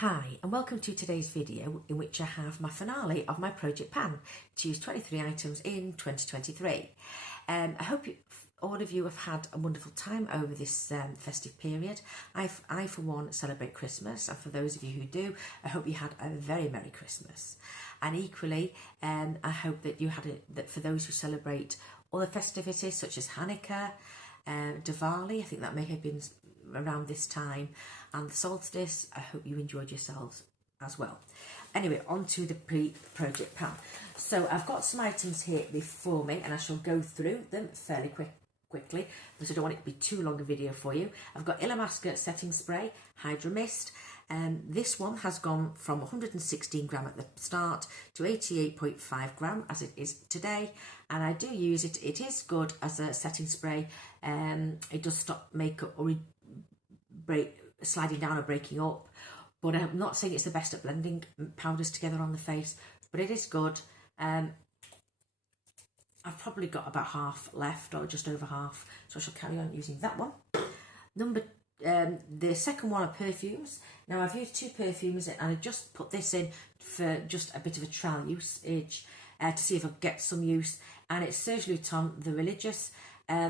Hi and welcome to today's video in which I have my finale of my project pan to use 23 items in 2023. I hope all of you have had a wonderful time over this festive period. I for one celebrate Christmas, and for those of you who do, I hope you had a very Merry Christmas. And equally, I hope that you had that for those who celebrate other festivities such as Hanukkah, Diwali, I think that may have been around this time, and the solstice, I hope you enjoyed yourselves as well. Anyway, on to the project pan. So I've got some items here before me and I shall go through them fairly quickly because I don't want it to be too long a video for you. I've got Illamasqua setting spray, Hydra Mist. This one has gone from 116 gram at the start to 88.5 gram as it is today, and I do use it. It is good as a setting spray. It does stop makeup or sliding down or breaking up, but I'm not saying it's the best at blending powders together on the face, but it is good. I've probably got about half left, or just over half, so I shall carry on using that one. The second one are perfumes. Now I've used two perfumes and I just put this in for just a bit of a trial usage to see if I get some use, and it's Serge Lutens The Religious.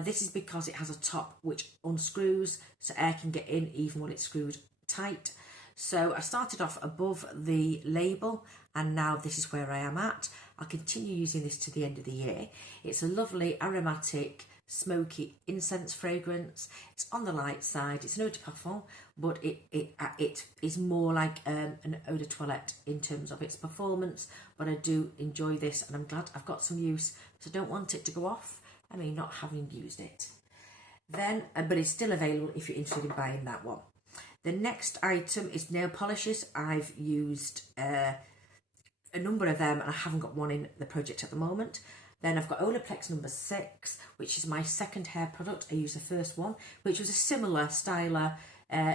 This is because it has a top which unscrews so air can get in even when it's screwed tight. So I started off above the label and now this is where I am at. I'll continue using this to the end of the year. It's a lovely aromatic smoky incense fragrance. It's on the light side. It's an eau de parfum, but it is more like an eau de toilette in terms of its performance, but I do enjoy this and I'm glad I've got some use, so I don't want it to go off. I mean, not having used it. Then, but it's still available if you're interested in buying that one. The next item is nail polishes. I've used a number of them and I haven't got one in the project at the moment. Then I've got Olaplex number 6, which is my second hair product. I used the first one, which was a similar styler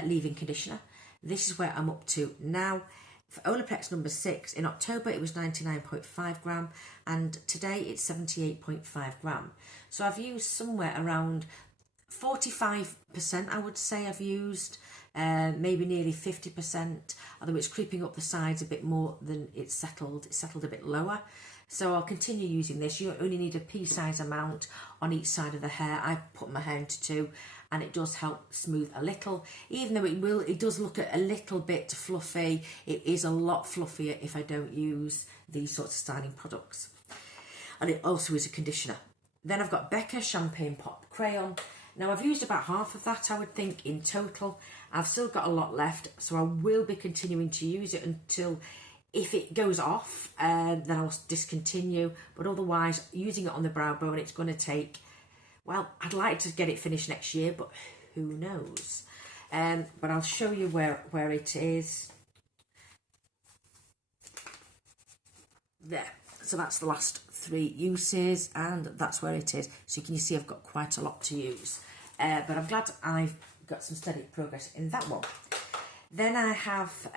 leave-in conditioner. This is where I'm up to now. For Olaplex number 6, in October it was 99.5 gram and today it's 78.5 gram. So I've used somewhere around 45%, I would say I've used, maybe nearly 50%, although it's creeping up the sides a bit more than it's settled a bit lower. So I'll continue using this. You only need a pea-size amount on each side of the hair. I put my hair into 2 and it does help smooth a little, even though it does look a little bit fluffy. It is a lot fluffier if I don't use these sorts of styling products. And it also is a conditioner. Then I've got Becca Champagne Pop Crayon. Now I've used about half of that, I would think, in total. I've still got a lot left, so I will be continuing to use it until, if it goes off, then I'll discontinue. But otherwise, using it on the brow bone, it's going to take, well, I'd like to get it finished next year, but who knows? But I'll show you where it is. There. So that's the last 3 uses, and that's where it is. So you can see I've got quite a lot to use. But I'm glad I've got some steady progress in that one. Then I have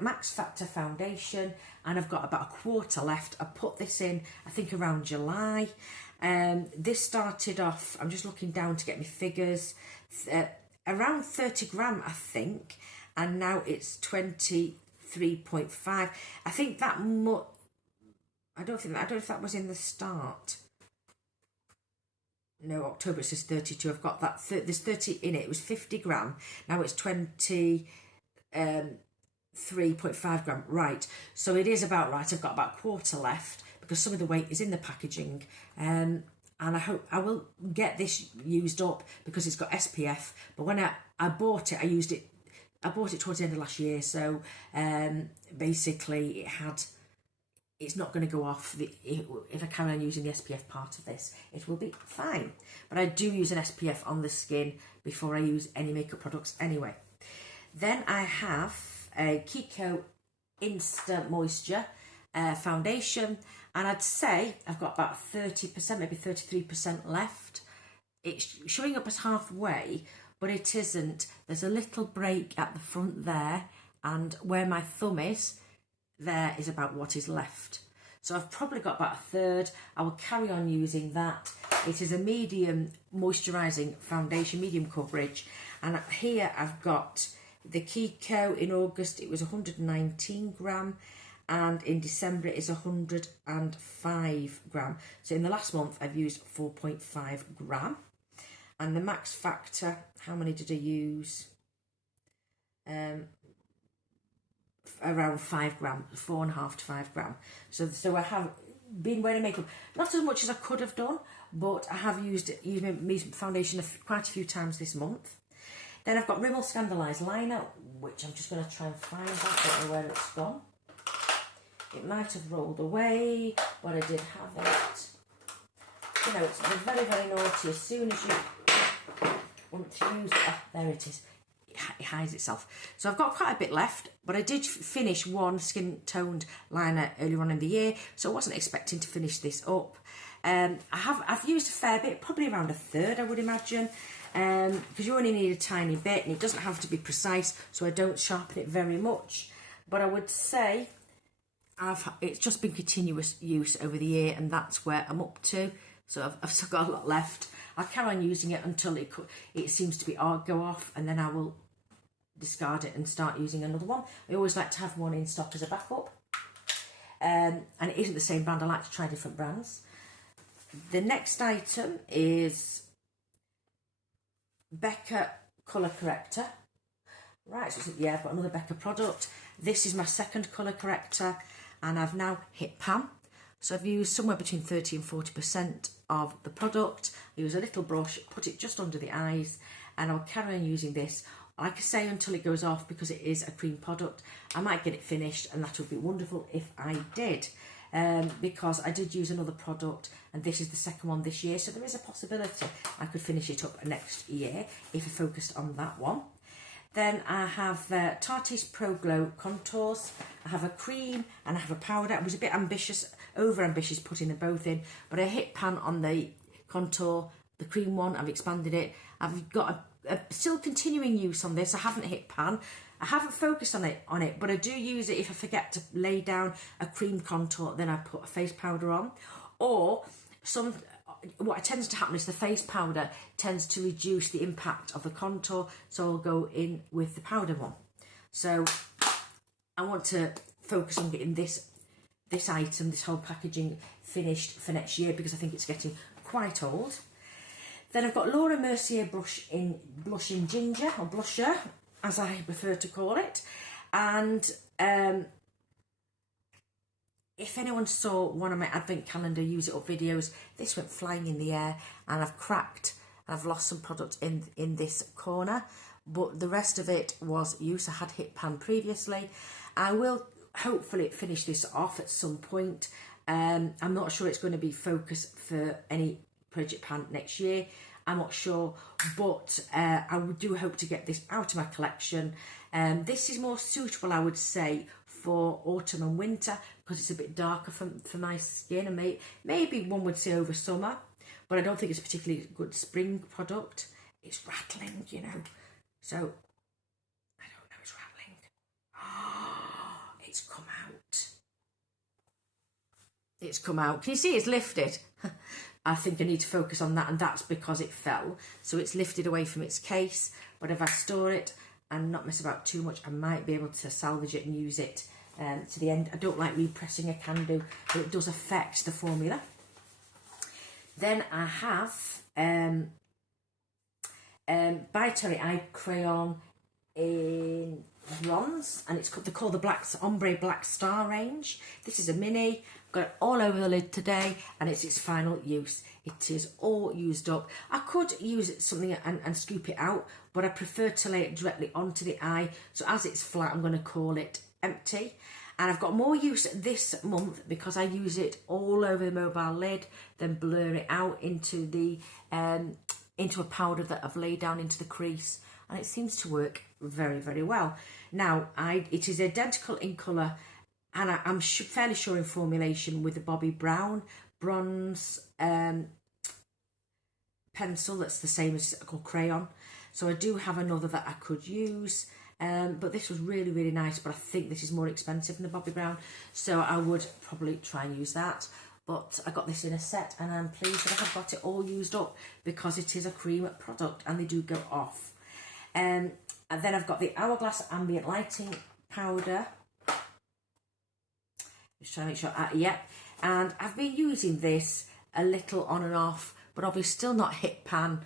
Max Factor Foundation, and I've got about a quarter left. I put this in, I think, around July. This started off, I'm just looking down to get my figures, around 30 gram, I think, and now it's 23.5. I think that I don't know if that was in the start. No, October it says 32. I've got that. There's 30 in it. It was 50 gram. Now it's 23.5 gram. Right. So it is about right. I've got about a quarter left because some of the weight is in the packaging. And I hope I will get this used up because it's got SPF. But when I bought it, I used it. I bought it towards the end of last year. So basically it's not going to go off. If I carry on using the SPF part of this, it will be fine. But I do use an SPF on the skin before I use any makeup products anyway. Then I have a Kiko Insta Moisture foundation, and I'd say I've got about 30%, maybe 33% left. It's showing up as halfway, but it isn't. There's a little break at the front there, and where my thumb is, there is about what is left. So I've probably got about a third. I will carry on using that. It is a medium moisturising foundation, medium coverage. And here I've got The Kiko in August, it was 119 gram, and in December it is 105 gram. So in the last month I've used 4.5 gram. And the Max Factor, how many did I use? Around 5 gram, 4.5 to 5 gram. So I have been wearing makeup, not as much as I could have done, but I have used my foundation quite a few times this month. Then I've got Rimmel Scandalised Liner, which I'm just going to try and find out. I don't know where it's gone. It might have rolled away, but I did have it. You know, it's very, very naughty. As soon as you want to use it, there it is. It hides itself. So I've got quite a bit left, but I did finish one skin toned liner earlier on in the year, so I wasn't expecting to finish this up. I've used a fair bit, probably around a third, I would imagine, because you only need a tiny bit, and it doesn't have to be precise, so I don't sharpen it very much. But I would say it's just been continuous use over the year, and that's where I'm up to. So I've still got a lot left. I'll carry on using it until it seems to be go off, and then I will discard it and start using another one. I always like to have one in stock as a backup. And it isn't the same brand. I like to try different brands. The next item is Becca Colour Corrector. Right, so yeah, I've got another Becca product. This is my second colour corrector, and I've now hit pan. So I've used somewhere between 30 and 40% of the product. I use a little brush, put it just under the eyes, and I'll carry on using this, like I say, until it goes off, because it is a cream product. I might get it finished, and that would be wonderful if I did, because I did use another product, and this is the second one this year, so there is a possibility I could finish it up next year if I focused on that one. Then I have Tarte Pro Glow Contours. I have a cream and I have a powder. I was a bit ambitious, over ambitious putting them both in, but I hit pan on the contour, the cream one. I've expanded it. I've got a still continuing use on this. I haven't hit pan. I haven't focused on it, but I do use it if I forget to lay down a cream contour, then I put a face powder on. Or what tends to happen is the face powder tends to reduce the impact of the contour, so I'll go in with the powder one. So I want to focus on getting this item, this whole packaging, finished for next year, because I think it's getting quite old. Then I've got Laura Mercier Blush in Ginger, or Blusher, as I prefer to call it. And if anyone saw one of my advent calendar use it up videos, this went flying in the air, and I've cracked and I've lost some product in this corner, but the rest of it was use. I had hit pan previously. I will hopefully finish this off at some point. I'm not sure it's going to be focus for any project pan next year. I'm not sure, but I do hope to get this out of my collection. This is more suitable, I would say, for autumn and winter, because it's a bit darker for my skin, and maybe one would say over summer, but I don't think it's a particularly good spring product. It's rattling, you know, so I don't know, it's rattling. Oh, it's come out. It's come out. Can you see it's lifted? I think I need to focus on that, and that's because it fell. So it's lifted away from its case, but if I store it and not mess about too much, I might be able to salvage it and use it to the end. I don't like repressing, I can do, but it does affect the formula. Then I have By Terry Eye Crayon in bronze, and they're called the Ombre Black Star range. This is a mini. Got it all over the lid today, and it's its final use. It is all used up. I could use something and scoop it out, but I prefer to lay it directly onto the eye. So as it's flat, I'm going to call it empty. And I've got more use this month because I use it all over the mobile lid, then blur it out into a powder that I've laid down into the crease, and it seems to work very, very well. Now, it is identical in colour, and I'm fairly sure in formulation, with the Bobbi Brown bronze pencil that's the same as called crayon. So I do have another that I could use, but this was really, really nice, but I think this is more expensive than the Bobbi Brown, so I would probably try and use that. But I got this in a set, and I'm pleased that I have got it all used up, because it is a cream product and they do go off. And then I've got the Hourglass Ambient Lighting Powder. Just trying to make sure, yep. And I've been using this a little on and off, but obviously still not hit pan.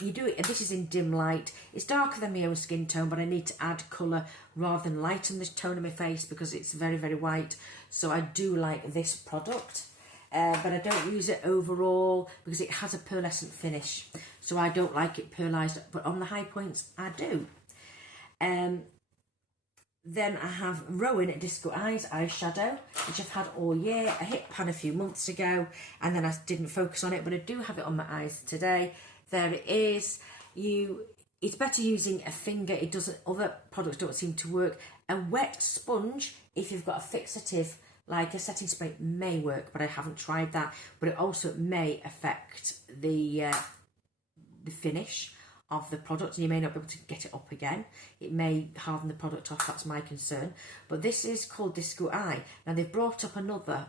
You do it, this is in dim light. It's darker than my own skin tone, but I need to add colour rather than lighten the tone of my face because it's very, very white. So I do like this product, but I don't use it overall because it has a pearlescent finish. So I don't like it pearlised, but on the high points, I do. Then I have Rowan Disco Eyes eyeshadow, which I've had all year. I hit pan a few months ago and then I didn't focus on it, but I do have it on my eyes today. There it is. It's better using a finger. It doesn't. Other products don't seem to work. A wet sponge, if you've got a fixative like a setting spray, may work, but I haven't tried that. But it also may affect the finish of the product, and you may not be able to get it up again. It may harden the product off. That's my concern. But this is called Disco Eye. Now they've brought out another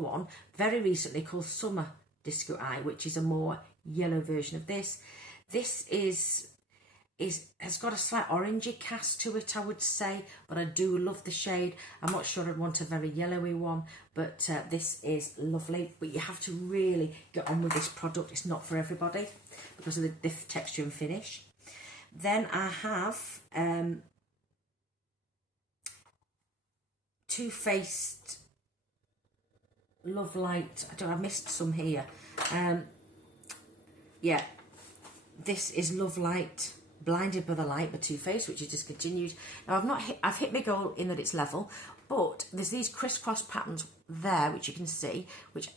one very recently called Summer Disco Eye, which is a more yellow version of this. This has got a slight orangey cast to it, I would say, but I do love the shade. I'm not sure I'd want a very yellowy one, but this is lovely. But you have to really get on with this product. It's not for everybody because of the texture and finish. Then I have Too Faced Love Light. I missed some here. Yeah, this is Love Light Blinded by the Light by Too Faced, which is discontinued. Now I've hit my goal in that it's level, but there's these crisscross patterns there, which you can see, which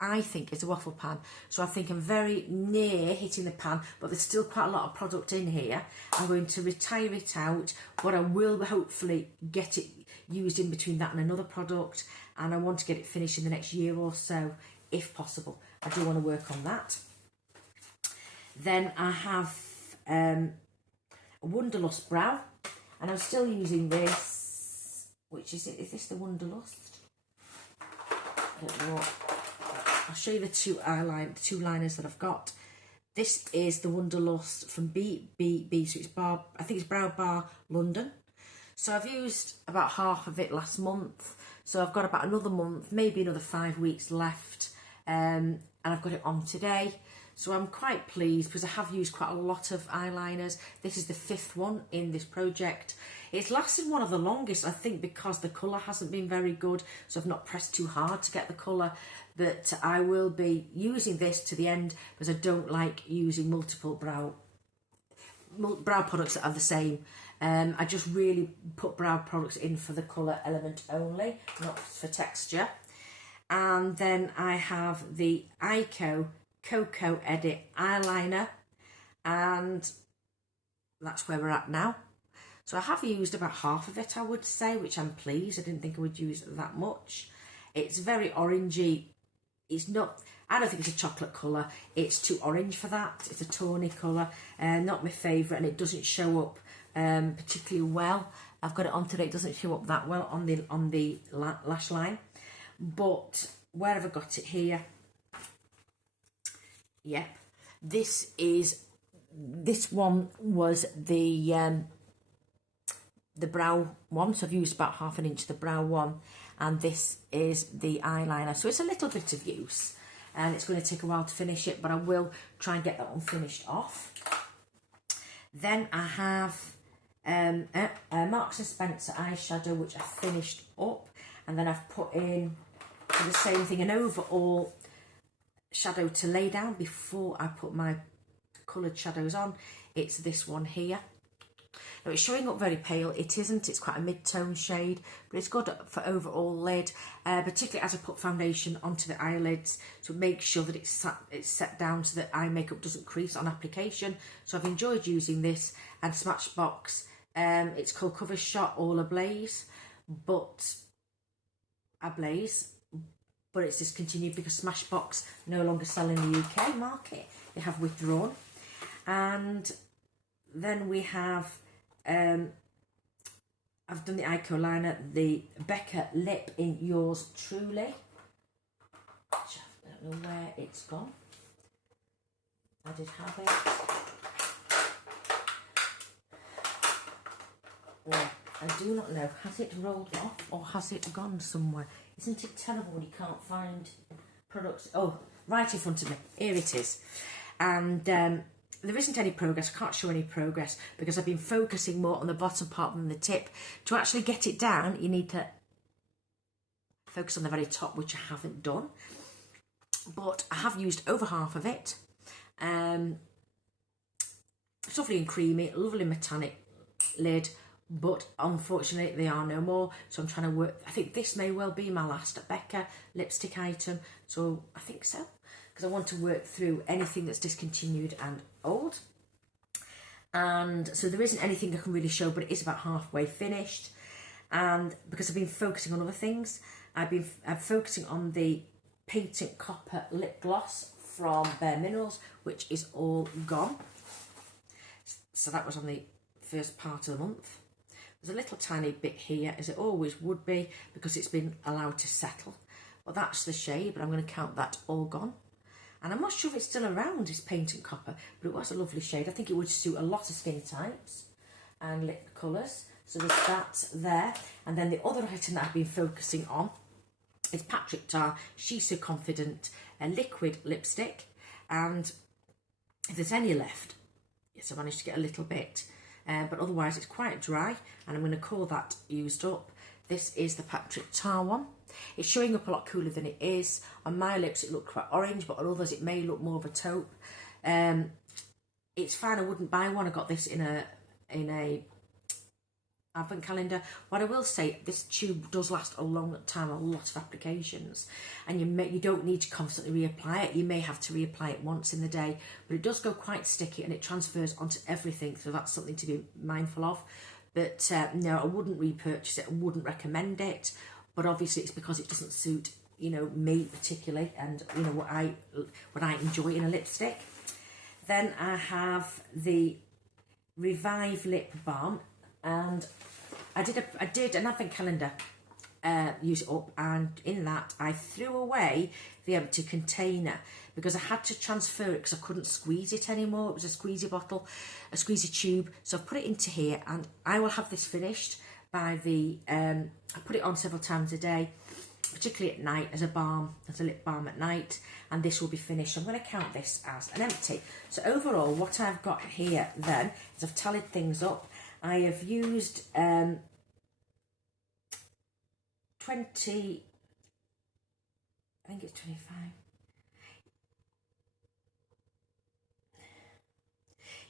I think is a waffle pan. So I think I'm very near hitting the pan, but there's still quite a lot of product in here. I'm going to retire it out, but I will hopefully get it used in between that and another product, and I want to get it finished in the next year or so, if possible. I do want to work on that. Then I have a Wonderlust Brow, and I'm still using this. Which is it? Is this the Wonderlust? I don't know. I'll show you the two liners that I've got. This is the Wonderlust from BBB, so it's I think it's Brow Bar London. So I've used about half of it last month, so I've got about another month, maybe another 5 weeks left, and I've got it on today. So I'm quite pleased because I have used quite a lot of eyeliners. This is the 5th one in this project. It's lasted one of the longest, I think, because the colour hasn't been very good, so I've not pressed too hard to get the colour. But I will be using this to the end because I don't like using multiple brow products that are the same. I just really put brow products in for the colour element only, not for texture. And then I have the Eyeko Cocoa Edit eyeliner, and that's where we're at now. So I have used about half of it, I would say, which I'm pleased. I didn't think I would use that much. It's very orangey. It's not, I don't think it's a chocolate colour. It's too orange for that. It's a tawny colour, not my favourite, and it doesn't show up particularly well. I've got it on today. It doesn't show up that well on the lash line. But where have I got it here? Yep, this one was the brow one, so I've used about ½ an inch of the brow one, and this is the eyeliner. So it's a little bit of use, and it's going to take a while to finish it, but I will try and get that one finished off. Then I have a Marks & Spencer eyeshadow, which I finished up, and then I've put in for the same thing, an overall shadow to lay down before I put my coloured shadows on. It's this one here. Now it's showing up very pale. It isn't. It's quite a mid-tone shade, but it's good for overall lid, particularly as I put foundation onto the eyelids. So make sure that it's set down so that eye makeup doesn't crease on application. So I've enjoyed using this, and Smashbox. It's called Cover Shot All Ablaze, but it's discontinued because Smashbox no longer sell in the UK market. They have withdrawn. And then we have I've done the Eyeko liner, the Becca Lip in Yours Truly, which I don't know where it's gone. I did have it. Well, I do not know. Has it rolled off or has it gone somewhere? Isn't it terrible when you can't find products? Oh, right in front of me. Here it is. And there isn't any progress. I can't show any progress because I've been focusing more on the bottom part than the tip. To actually get it down, you need to focus on the very top, which I haven't done. But I have used over half of it. It's lovely and creamy, lovely metallic lid, but unfortunately they are no more, so I'm trying to work. I think this may well be my last Becca lipstick item, so I think so, because I want to work through anything that's discontinued and old. And so there isn't anything I can really show, but it is about halfway finished. And because I've been focusing on other things, I'm focusing on the Patent Copper lip gloss from Bare Minerals, which is all gone. So that was on the first part of the month. There's a little tiny bit here, as it always would be, because it's been allowed to settle. But that's the shade, but I'm going to count that all gone. And I'm not sure if it's still around, this Patent Copper, but it was a lovely shade. I think it would suit a lot of skin types and lip colours. So there's that there. And then the other item that I've been focusing on is Patrick Ta She's So Confident, a liquid lipstick. And if there's any left, yes, I managed to get a little bit, but otherwise it's quite dry, and I'm going to call that used up. This is the Patrick Ta one. It's showing up a lot cooler than it is. On my lips it looked quite orange, but on others it may look more of a taupe. It's fine, I wouldn't buy one. I got this in a advent calendar. What I will say, this tube does last a long time, a lot of applications, and you don't need to constantly reapply it. You may have to reapply it once in the day, but it does go quite sticky and it transfers onto everything, so that's something to be mindful of. But no, I wouldn't repurchase it. I wouldn't recommend it, but obviously it's because it doesn't suit, you know, me particularly, and you know what I enjoy in a lipstick. Then I have the Revive Lip Balm, and I did an advent calendar use it up, and in that I threw away the empty container because I had to transfer it because I couldn't squeeze it anymore. It was a squeezy bottle, a squeezy tube, so I put it into here, and I will have this finished by the I put it on several times a day, particularly at night, as a balm, as a lip balm at night, and this will be finished. I'm going to count this as an empty. So overall, what I've got here then is I've tallied things up. I have used 20, I think it's 25.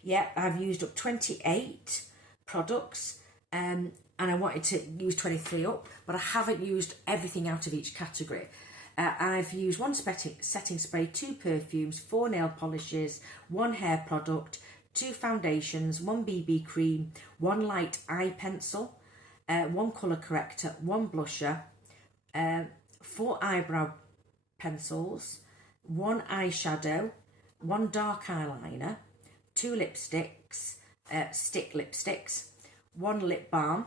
Yeah, I've used up 28 products, and I wanted to use 23 up, but I haven't used everything out of each category. I've used one setting spray, 2 perfumes, 4 nail polishes, 1 hair product, 2 foundations, 1 BB cream, 1 light eye pencil, 1 colour corrector, 1 blusher, 4 eyebrow pencils, 1 eyeshadow, 1 dark eyeliner, 2 lipsticks, stick lipsticks, 1 lip balm,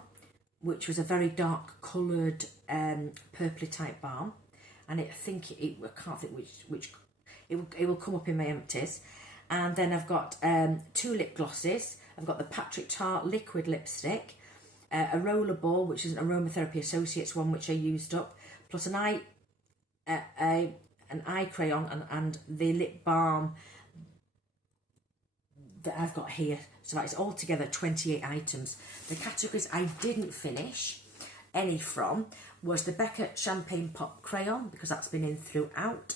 which was a very dark coloured purpley type balm, and I can't think which it will come up in my empties. And then I've got 2 lip glosses. I've got the Patrick Ta liquid lipstick, a rollerball, which is an Aromatherapy Associates one, which I used up, plus an eye crayon and the lip balm that I've got here. So it's altogether 28 items. The categories I didn't finish any from was the Becca Champagne Pop Crayon, because that's been in throughout,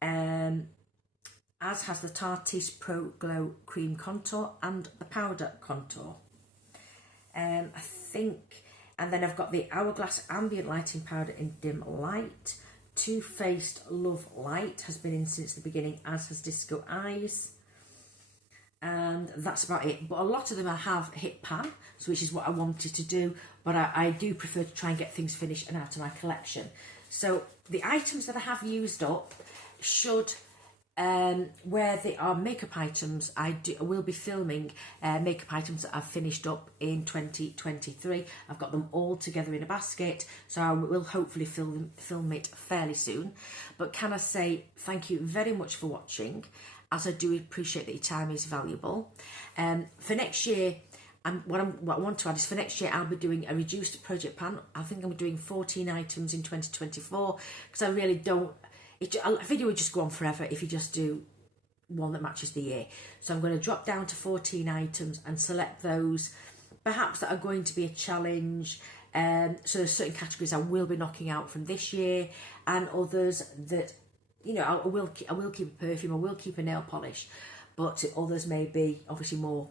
as has the Tarteist Pro Glow Cream Contour and the Powder Contour. I think, and then I've got the Hourglass Ambient Lighting Powder in Dim Light. Too Faced Love Light has been in since the beginning, as has Disco Eyes. And that's about it. But a lot of them I have hit pan, so which is what I wanted to do, but I do prefer to try and get things finished and out of my collection. So the items that I have used up should, where they are makeup items, I will be filming makeup items that I've finished up in 2023. I've got them all together in a basket, so I will hopefully film it fairly soon. But can I say thank you very much for watching, as I do appreciate that your time is valuable. For next year, what I want to add is for next year I'll be doing a reduced project plan. I think I'm doing 14 items in 2024 because I really don't. A video would just go on forever if you just do one that matches the year. So I'm going to drop down to 14 items and select those perhaps that are going to be a challenge. So there's certain categories I will be knocking out from this year, and others that, you know, I will keep a perfume, I will keep a nail polish, but others may be obviously more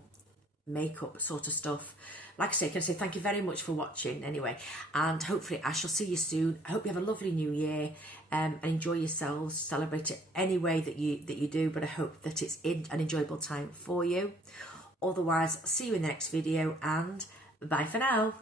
makeup sort of stuff. Like I say, can I say thank you very much for watching anyway, and hopefully I shall see you soon. I hope you have a lovely new year, and enjoy yourselves, celebrate it any way that you do, but I hope that it's an enjoyable time for you. Otherwise, see you in the next video, and bye for now.